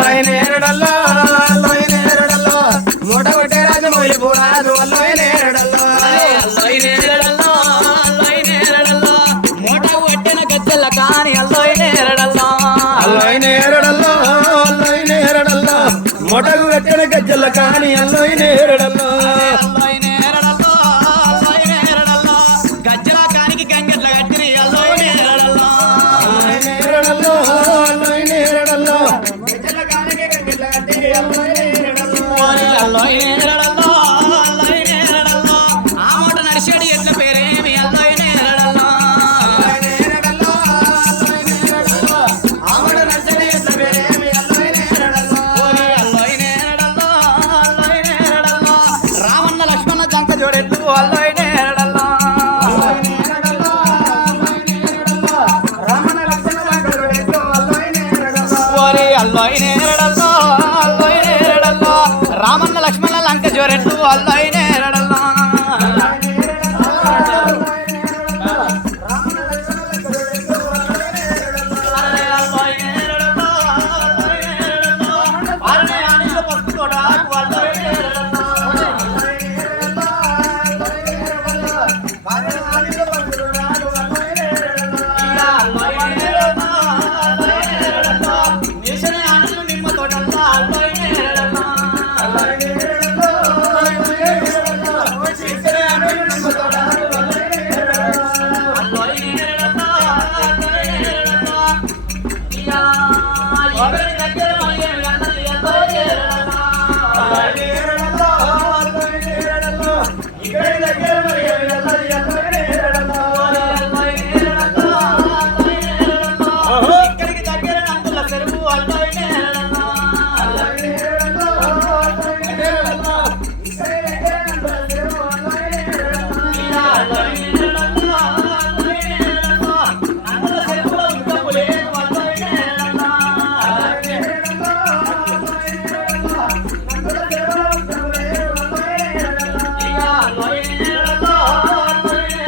అల్లోయ్ నేరడల్లో అల్లోయ్ నేరడల్లో మూట కొట్టే రాజు మొయ్యి పూరాజు అల్లోయ్ నేరడల్లో అల్లోయ్ నేరడల్లో అల్లోయ్ నేరడల్లో మూట కొట్టిన గజ్జల కాని అల్లోయ్ నేరడల్లో అల్లోయ్ నేరడల్లో అల్లోయ్ నేరడల్లో మూటకు కట్టిన గజ్జల కాని అల్లోయ్ నేరడల్లో అల్లోయ్ నేరడల్లో అల్లోయ్ నేరడల్లో గజ్జల కానికి గంగట్ల కట్టిరి అల్లోయ్ నేరడల్లో అల్లోయ్ నేరడల్లో అల్లోయ్ నేరడల్లో గజ్జల కానికి గంగట్ల కట్టిరి అల్లోయ్ నేరడల్లో అల్లోయ్ నేరడల్లో అల్లోయ్ నేరడల్లో ఆ మూట నడిచేడు ఎట్ల పేరేమి అల్లోయ్ నేరడల్లో అల్లోయ్ నేరడల్లో అల్లోయ్ నేరడల్లో ఆమడ నర్సడి ఎట్ల పేరేమి అల్లోయ్ నేరడల్లో అల్లోయ్ నేరడల్లో అల్లోయ్ నేరడల్లో రామన్న లక్ష్మణ జంక జోడెట్లు అల్లోయ్ నేరడల్లో అల్లోయ్ నేరడల్లో అల్లోయ్ నేరడల్లో రమణ లక్షణ వెంకటరెడ్డి అల్లోయ్ నేరడల్లో అల్లోయ్ నేరడల్లో అల్లోయ్ నేరడల్లో రామన్న లక్ష్మణ లంక జోరెట్లు అల్లోయ్